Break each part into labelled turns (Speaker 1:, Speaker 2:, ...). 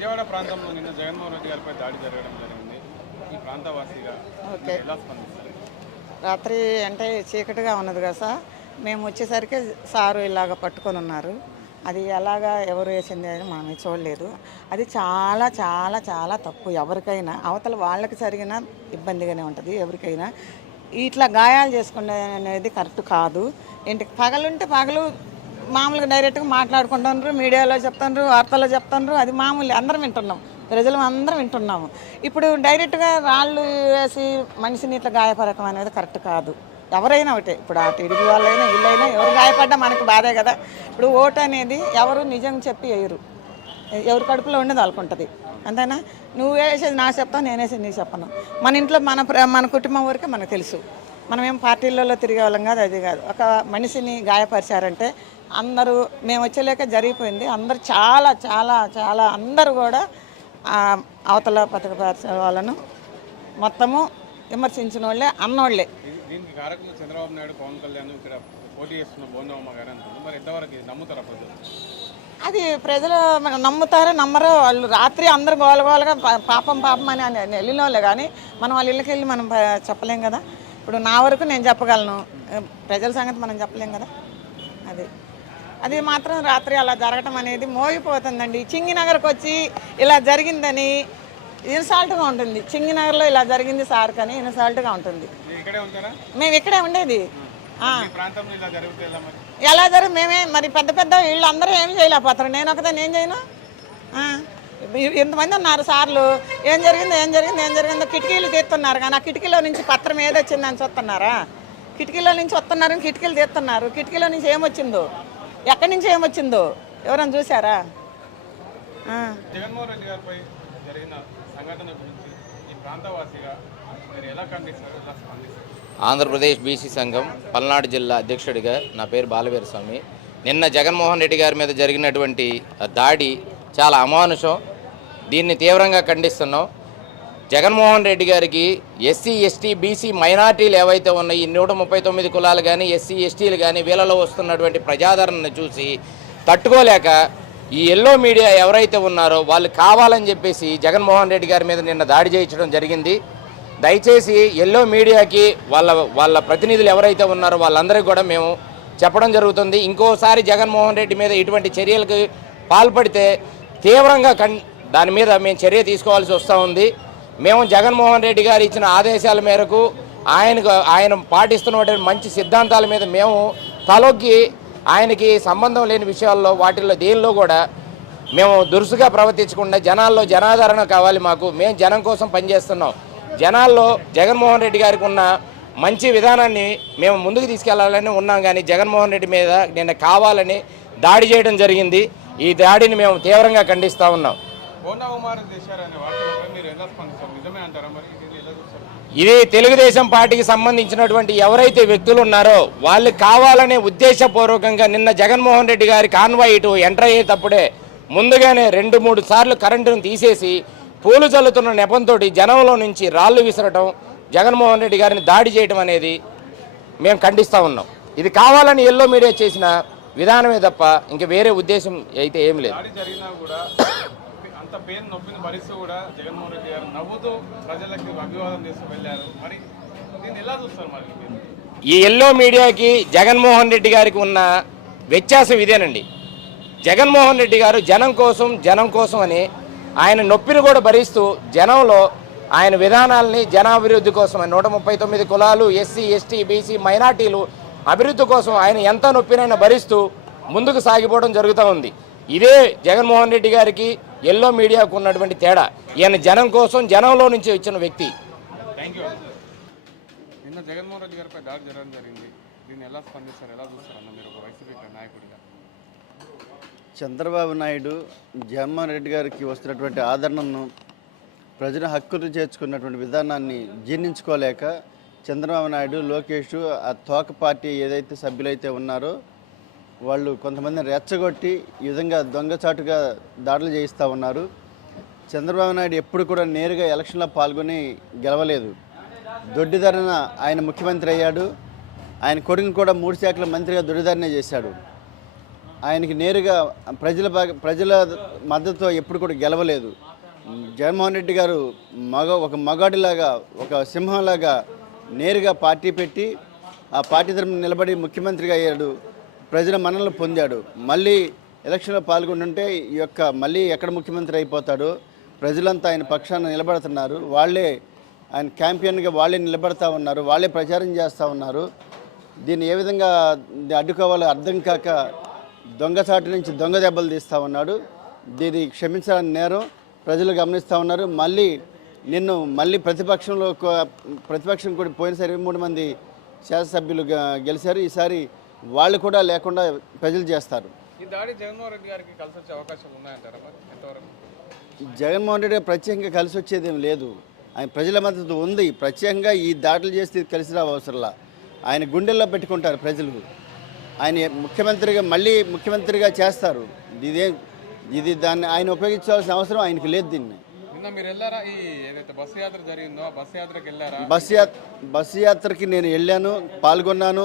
Speaker 1: విజయవాడ ప్రాంతంలో నిన్న జగన్మోహన్ రెడ్డి గారిపై దాడి జరగడం జరిగింది. ఈ ప్రాంతవాసిగా
Speaker 2: ఓకే.
Speaker 1: ఎలా స్పందిస్తారు?
Speaker 2: రాత్రి అంటే చీకటిగా ఉన్నది కదా సార్. మేము వచ్చేసరికి సారు ఇలాగ పట్టుకొని ఉన్నారు. అది ఎలాగా ఎవరు వేసింది అని మనం చూడలేదు. అది చాలా చాలా చాలా తప్పు. ఎవరికైనా అవతల వాళ్ళకి జరిగిన ఇబ్బందిగానే ఉంటుంది. ఎవరికైనా ఇట్లా గాయాలు చేసుకునే అనేది కరెక్ట్ కాదు. ఏంటి పగలుంటే పగలు మామూలుగా డైరెక్ట్గా మాట్లాడుకుంటున్నారు మీడియాలో చెప్తున్నారు వార్తల్లో చెప్తున్నారు అది మామూలు. అందరం వింటున్నాం. ప్రజలు అందరం వింటున్నాము. ఇప్పుడు డైరెక్ట్గా రాళ్ళు వేసి మనిషిని ఇట్లా గాయపడటం అనేది కరెక్ట్ కాదు. ఎవరైనా ఒకటే. ఇప్పుడు ఆ టీడీపీ వాళ్ళైనా వీళ్ళైనా ఎవరు గాయపడ్డా మనకి బాధే కదా. ఇప్పుడు ఓటు అనేది ఎవరు నిజం చెప్పి వేయరు. ఎవరి కడుపులో ఉండేది వాళ్ళకుంటుంది అంతేనా? నువ్వు వేసేది నా చెప్తావు నేనేసేది నీ చెప్పను. మన ఇంట్లో మన ప్ర- మన కుటుంబం వరకే మనకు తెలుసు. మనం ఏం పార్టీలలో తిరిగే వాళ్ళం కాదు అది కాదు. ఒక మనిషిని గాయపరిచారంటే అందరూ మేము వచ్చేలేక జరిగిపోయింది. అందరూ చాలా చాలా చాలా అందరూ కూడా అవతల పథకపరిచే వాళ్ళను మొత్తము విమర్శించిన వాళ్ళే అన్నోళ్ళే.
Speaker 1: ఇది- దీనికి కారకులు చంద్రబాబు నాయుడు పవన్ కళ్యాణ్ ఇక్కడ పోటీ చేస్తున్న బోందమ్మ గారు అంటున్నారు. మరి ఎంతవరకు ఇది నమ్ముతారా ప్రజలు?
Speaker 2: అది ప్రజలు నమ్ముతారో నమ్మరో వాళ్ళు రాత్రి అందరు గోలగోలుగా పాపం పాపం అని వెళ్ళిన వాళ్ళే కానీ మనం వాళ్ళ ఇళ్ళకి వెళ్ళి మనం చెప్పలేం కదా. ఇప్పుడు నా వరకు నేను చెప్పగలను. ఏ, ప్రజల సంగతి మనం చెప్పలేం కదా? అది. అది మాత్రం రాత్రి అలా జరగటం అనేది మోగిపోతుందండి చింగినగర్కి వచ్చి ఇలా జరిగిందని ఇన్సాల్ట్గా ఉంటుంది. చింగినగర్లో ఇలా జరిగింది సార్ కానీ ఇన్సాల్ట్గా ఉంటుంది. మేము ఇక్కడే ఉండేది.
Speaker 1: ఎలా
Speaker 2: జరిగి మేమే మరి పెద్ద పెద్ద వీళ్ళు అందరూ ఏం చేయలేకపోతారు. నేను ఒకదే నేను చేయను? ఇంతమంది ఉన్నారు సార్లు? ఏం జరిగింది ఏం జరిగింది ఏం జరిగిందో కిటికీలు తీస్తున్నారు కానీ ఆ కిటికీలో నుంచి పత్రం ఏదొచ్చిందని చూస్తున్నారా? కిటికీలో నుంచి వస్తున్నారు కిటికీలు తీస్తున్నారు. కిటికీలో నుంచి ఏమొచ్చిందో ఎక్కడి నుంచి ఏమొచ్చిందో ఎవరైనా చూసారా ఆ.
Speaker 1: జగన్మోహన్ రెడ్డి గారిపై జరిగిన సంఘటన గురించి ఈ ప్రాంతవాసిగా మీరు ఎలా ఖండిస్తారు? ఎలా స్పందిస్తారు?
Speaker 3: ఆంధ్రప్రదేశ్ బీసీ సంఘం పల్నాడు జిల్లా అధ్యక్షుడిగా నా పేరు బాలవీర స్వామి నిన్న జగన్మోహన్ రెడ్డి గారి మీద జరిగినటువంటి ఆ దాడి చాలా అమానుషం. దీన్ని తీవ్రంగా ఖండిస్తున్నాం. జగన్మోహన్ రెడ్డి గారికి ఎస్సీ ఎస్టీ బీసీ మైనార్టీలు ఏవైతే ఉన్నాయో ఈ నూట ముప్పై తొమ్మిది కులాలు కానీ ఎస్సీ ఎస్టీలు కానీ వీళ్ళలో వస్తున్నటువంటి ప్రజాదరణను చూసి తట్టుకోలేక ఈ ఎల్లో మీడియా ఎవరైతే ఉన్నారో వాళ్ళు కావాలని చెప్పేసి జగన్మోహన్ రెడ్డి గారి మీద నిన్న దాడి చేయించడం జరిగింది. దయచేసి ఎల్లో మీడియాకి వాళ్ళ వాళ్ళ ప్రతినిధులు ఎవరైతే ఉన్నారో వాళ్ళందరికీ కూడా మేము చెప్పడం జరుగుతుంది. ఇంకోసారి జగన్మోహన్ రెడ్డి మీద ఇటువంటి చర్యలకు పాల్పడితే తీవ్రంగా కం దాని మీద మేము చర్య తీసుకోవాల్సి వస్తూ ఉంది. మేము జగన్మోహన్ రెడ్డి గారు ఇచ్చిన ఆదేశాల మేరకు ఆయనకు ఆయన పాటిస్తున్నటువంటి మంచి సిద్ధాంతాల మీద మేము తలొగ్గి ఆయనకి సంబంధం లేని విషయాల్లో వాటిల్లో దేనిలో కూడా మేము దురుసుగా ప్రవర్తించకుండా జనాల్లో జనాదరణ కావాలి మాకు. మేము జనం కోసం పనిచేస్తున్నాం. జనాల్లో జగన్మోహన్ రెడ్డి గారికి ఉన్న మంచి విధానాన్ని మేము ముందుకు తీసుకెళ్ళాలని ఉన్నాం కానీ జగన్మోహన్ రెడ్డి మీద నిన్న కావాలని దాడి చేయడం జరిగింది. ఈ దాడిని మేము తీవ్రంగా ఖండిస్తూ ఉన్నాం.
Speaker 1: బోందమ్మ చేశారనే వార్తలపై మీరు ఎలా స్పందిస్తారు? నిజమే అంటారా మరి? ఇది
Speaker 3: తెలుగుదేశం పార్టీకి సంబంధించినటువంటి ఎవరైతే వ్యక్తులు ఉన్నారో వాళ్ళు కావాలనే ఉద్దేశపూర్వకంగా నిన్న జగన్మోహన్ రెడ్డి గారి కాన్వాయ్ ఇటు ఎంటర్ అయ్యేటప్పుడే ముందుగానే రెండు మూడు సార్లు కరెంటును తీసేసి పూలు చల్లుతున్న నెపంతో జనంలో నుంచి రాళ్ళు విసరటం జగన్మోహన్ రెడ్డి గారిని దాడి చేయడం అనేది మేము ఖండిస్తూ ఉన్నాం. ఇది కావాలని ఎల్లో మీడియా చేసిన విధానమే తప్ప ఇంక వేరే ఉద్దేశం అయితే ఏం లేదు.
Speaker 1: అంత పేరు నొప్పిని భరిస్తూ కూడా జగన్మోహన్ రెడ్డి గారు నవ్వుతూ ప్రజలకి అభివాదం చేస్తూ వెళ్ళారు. మరి దీన్ని ఎలా చూస్తారు మరి?
Speaker 3: ఈ ఎల్లో మీడియాకి జగన్మోహన్ రెడ్డి గారికి ఉన్న వ్యత్యాసం ఇదేనండి. జగన్మోహన్ రెడ్డి గారు జనం కోసం జనం కోసం అని ఆయన నొప్పిని కూడా భరిస్తూ జనంలో ఆయన విధానాలని జనాభివృద్ధి కోసం నూట ముప్పై తొమ్మిది కులాలు ఎస్సీ ఎస్టీ బీసీ మైనార్టీలు అభివృద్ధి కోసం ఆయన ఎంత నొప్పినైనా భరిస్తూ ముందుకు సాగిపోవడం జరుగుతూ ఉంది. ఇదే జగన్మోహన్ రెడ్డి గారికి ఎల్లో మీడియాకు ఉన్నటువంటి తేడా. ఈయన జనం కోసం జనంలో నుంచి వచ్చిన వ్యక్తి.
Speaker 1: థ్యాంక్ యూ నిన్న జగన్మోహన్ రెడ్డి గారిపై దాడి జరగడం జరిగింది. దీన్ని ఎలా స్పందిస్తారు? ఎలా చూస్తారు అన్న మీరు ఒక వైసీపీ నాయకుడిగా?
Speaker 4: చంద్రబాబు నాయుడు జగన్మోహన్ రెడ్డి గారికి వస్తున్నటువంటి ఆదరణను ప్రజల హక్కులు చేర్చుకున్నటువంటి విధానాన్ని జీర్ణించుకోలేక చంద్రబాబు నాయుడు లోకేష్ ఆ తోక పార్టీ ఏదైతే సభ్యులైతే ఉన్నారో వాళ్ళు కొంతమందిని రెచ్చగొట్టి ఈ విధంగా దొంగచాటుగా దాడులు చేయిస్తూ ఉన్నారు. చంద్రబాబు నాయుడు ఎప్పుడు కూడా నేరుగా ఎలక్షన్లో పాల్గొని గెలవలేదు. దొడ్డిదారిన ఆయన ముఖ్యమంత్రి అయ్యాడు. ఆయన కొడుకుని కూడా మూడు శాఖల మంత్రిగా దొడ్డిదారినే చేశాడు. ఆయనకి నేరుగా ప్రజల ప్రజల మద్దతు ఎప్పుడు కూడా గెలవలేదు. జగన్మోహన్ రెడ్డి గారు మగ ఒక మగాడిలాగా ఒక సింహంలాగా నేరుగా పార్టీ పెట్టి ఆ పార్టీ తరపున నిలబడి ముఖ్యమంత్రిగా అయ్యాడు. ప్రజల మనల్ని పొందాడు. మళ్ళీ ఎలక్షన్లో పాల్గొంటుంటే ఈ యొక్క మళ్ళీ ఎక్కడ ముఖ్యమంత్రి అయిపోతాడు? ప్రజలంతా ఆయన పక్షాన నిలబడుతున్నారు. వాళ్ళే ఆయన క్యాంపియన్గా వాళ్ళే నిలబడతా ఉన్నారు. వాళ్ళే ప్రచారం చేస్తూ ఉన్నారు. దీన్ని ఏ విధంగా అడ్డుకోవాలో అర్థం కాక దొంగసాటి నుంచి దొంగ దెబ్బలు తీస్తూ ఉన్నాడు. దీన్ని క్షమించాలని నేరం ప్రజలు గమనిస్తూ ఉన్నారు. మళ్ళీ నిన్ను మళ్ళీ ప్రతిపక్షంలో ప్రతిపక్షం కూడా పోయినసారి ఇరవై మూడు మంది శాసనసభ్యులు గెలిచారు. ఈసారి వాళ్ళు కూడా లేకుండా ప్రజలు చేస్తారు.
Speaker 1: ఈ దాడి జగన్మోహన్ రెడ్డి గారికి కలిసి వచ్చే అవకాశాలు ఉన్నాయంటారా మరి? ఎంతవరకు?
Speaker 4: జగన్మోహన్ రెడ్డి గారు ప్రత్యేకంగా కలిసి వచ్చేది ఏం లేదు. ఆయన ప్రజల మద్దతు ఉంది. ప్రత్యేకంగా ఈ దాడులు చేస్తే కలిసి రావు అవసరంలా. ఆయన గుండెల్లో పెట్టుకుంటారు ప్రజలు. ఆయన ముఖ్యమంత్రిగా మళ్ళీ ముఖ్యమంత్రిగా చేస్తారు. ఇదే ఇది దాన్ని ఆయన ఉపయోగించాల్సిన అవసరం ఆయనకి లేదు దీన్ని.
Speaker 1: యాత్ర
Speaker 4: బస్ బస్సు యాత్రకి నేను వెళ్ళాను పాల్గొన్నాను.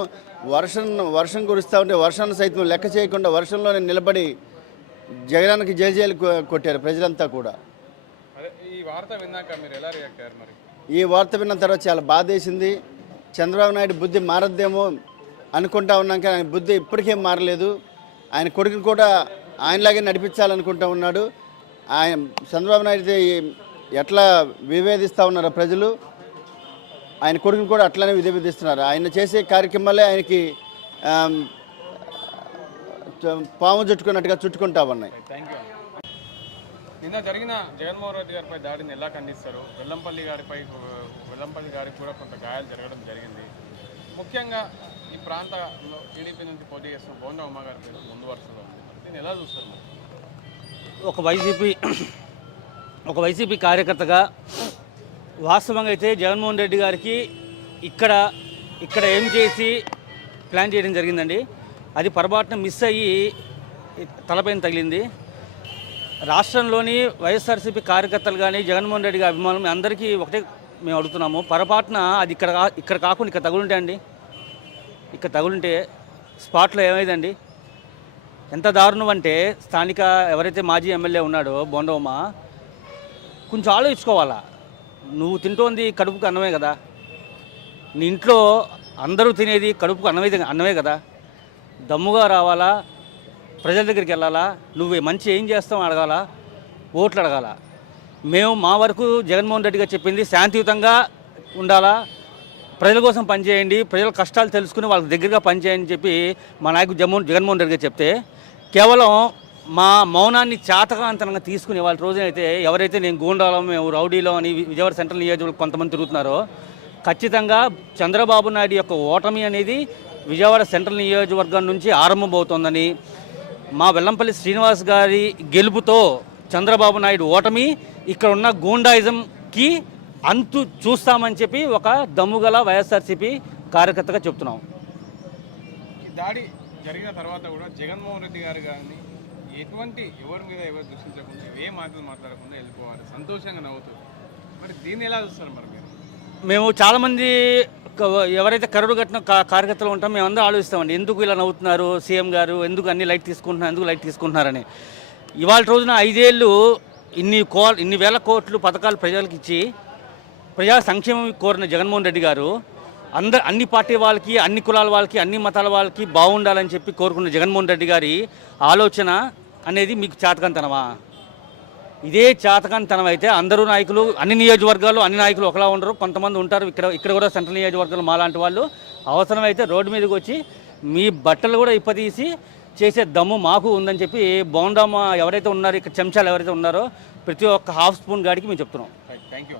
Speaker 4: వర్షం వర్షం కురుస్తూ ఉంటే వర్షాన్ని సైతం లెక్క చేయకుండా వర్షంలో నేను నిలబడి జగనానికి జయజయలు కొట్టారు ప్రజలంతా కూడా.
Speaker 1: అదే ఈ వార్త విన్నాక మీరు ఎలా రియాక్ట్ అయ్యారు మరి?
Speaker 4: ఈ వార్త విన్న తర్వాత చాలా బాధేసింది. చంద్రబాబు నాయుడు బుద్ధి మారద్దేమో అనుకుంటా ఉన్నాం కానీ ఆయన బుద్ధి ఇప్పటికేం మారలేదు. ఆయన కొడుకుని కూడా ఆయనలాగే నడిపించాలనుకుంటా ఉన్నాడు. ఆయన చంద్రబాబు నాయుడు ఎట్లా వివేదిస్తూ ఉన్నారు ప్రజలు ఆయన కొడుకుని కూడా అట్లనే విధిస్తున్నారు ఆయన చేసే కార్యక్రమాలే ఆయనకి పాము చుట్టుకున్నట్టుగా చుట్టుకుంటా ఉన్నాయి.
Speaker 1: థ్యాంక్ యూ నిన్న జరిగిన జగన్మోహన్ రెడ్డి గారిపై దాడిని ఎలా ఖండిస్తారు? వెల్లంపల్లి గారిపై వెల్లంపల్లి గారికి కూడా కొంత గాయాలు జరగడం జరిగింది. ముఖ్యంగా ఈ ప్రాంతంలో టీడీపీ నుంచి పోటీ చేస్తున్న బోండా ఉమ్మ గారి పేరు ముందు వరుసలో దీన్ని ఎలా చూస్తారు
Speaker 5: ఒక వైసీపీ ఒక వైసీపీ కార్యకర్తగా వాస్తవంగా అయితే జగన్మోహన్ రెడ్డి గారికి ఇక్కడ ఇక్కడ ఏం చేసి ప్లాన్ చేయడం జరిగిందండి. అది పొరపాటున మిస్ అయ్యి తలపైన తగిలింది. రాష్ట్రంలోని వైఎస్ఆర్సీపీ కార్యకర్తలు కానీ జగన్మోహన్ రెడ్డి గారి అభిమానులు అందరికీ ఒకటే మేము అడుగుతున్నాము. పొరపాటున అది ఇక్కడ కా- ఇక్కడ కాకుండా ఇక్కడ తగులుంటే అండి. ఇక్కడ తగులుంటే స్పాట్లో ఏమైందండి? ఎంత దారుణం అంటే స్థానిక ఎవరైతే మాజీ ఎమ్మెల్యే ఉన్నాడో బొండవమ్మ కొంచెం ఆలోచించుకోవాలా. నువ్వు తింటోంది కడుపుకు అన్నమే కదా. నీ ఇంట్లో అందరూ తినేది కడుపుకు అన్నమే అన్నమే కదా. దమ్ముగా రావాలా? ప్రజల దగ్గరికి వెళ్ళాలా? నువ్వు మంచి ఏం చేస్తావు అడగాల? ఓట్లు అడగాల? మేము మా వరకు జగన్మోహన్ రెడ్డి గారు చెప్పింది శాంతియుతంగా ఉండాలా? ప్రజల కోసం పనిచేయండి ప్రజల కష్టాలు తెలుసుకుని వాళ్ళకి దగ్గరగా పనిచేయని చెప్పి మా నాయకుడు జగన్మోహన్ జగన్మోహన్ రెడ్డి గారు చెప్తే కేవలం మా మౌనాన్ని చాతకాంతనంగా తీసుకుని వాళ్ళ రోజునైతే ఎవరైతే నేను గూండాలో మేము రౌడీలో అని విజయవాడ సెంట్రల్ నియోజకవర్గం కొంతమంది తిరుగుతున్నారో ఖచ్చితంగా చంద్రబాబు నాయుడు యొక్క ఓటమి అనేది విజయవాడ సెంట్రల్ నియోజకవర్గం నుంచి ఆరంభమవుతోందని మా వెల్లంపల్లి శ్రీనివాస్ గారి గెలుపుతో చంద్రబాబు నాయుడు ఓటమి ఇక్కడ ఉన్న గూండాయిజంకి అంతు చూస్తామని చెప్పి ఒక దమ్ముగల వైఎస్ఆర్సీపీ కార్యకర్తగా చెప్తున్నాం.
Speaker 1: దాడి జరిగిన తర్వాత కూడా జగన్మోహన్ రెడ్డి గారు కానీ ఎటువంటి ఎవరి మీద ఎవరు దృష్టించకుండా ఏ మాటలు మాట్లాడకుండా వెళ్ళిపోవాలి. సంతోషంగా నవ్వుతూ. మరి దీన్ని ఎలా చూస్తారు మరి మీరు?
Speaker 5: మేము చాలామంది ఎవరైతే కరుడు కట్టిన కార్యకర్తలు ఉంటాం మేము అందరూ ఆలోచిస్తామండి. ఎందుకు ఇలా నవ్వుతున్నారు? సీఎం గారు ఎందుకు అన్ని లైట్ తీసుకుంటున్నారు? ఎందుకు లైట్ తీసుకుంటున్నారని. ఇవాళ రోజున ఐదేళ్ళు ఇన్ని కో ఇన్ని వేల కోట్లు పథకాలు ప్రజలకు ఇచ్చి ప్రజా సంక్షేమం కోరిన జగన్మోహన్ రెడ్డి గారు అందరు అన్ని పార్టీ వాళ్ళకి అన్ని కులాల వాళ్ళకి అన్ని మతాల వాళ్ళకి బాగుండాలని చెప్పి కోరుకున్న జగన్మోహన్ రెడ్డి గారి ఆలోచన అనేది మీకు చాతకంతనమా? ఇదే చాతకంతనం అయితే అందరూ నాయకులు అన్ని నియోజకవర్గాలు అన్ని నాయకులు ఒకలా ఉండరు. కొంతమంది ఉంటారు ఇక్కడ ఇక్కడ కూడా సెంట్రల్ నియోజకవర్గాలు మాలాంటి వాళ్ళు. అవసరమైతే రోడ్డు మీదకి వచ్చి మీ బట్టలు కూడా ఇప్పతీసి చేసే దమ్ము మాకు ఉందని చెప్పి బోండామా ఎవరైతే ఉన్నారో ఇక్కడ చెంచాలు ఎవరైతే ఉన్నారో ప్రతి ఒక్క హాఫ్ స్పూన్ గాడికి మేము చెప్తున్నాం.
Speaker 1: Thank you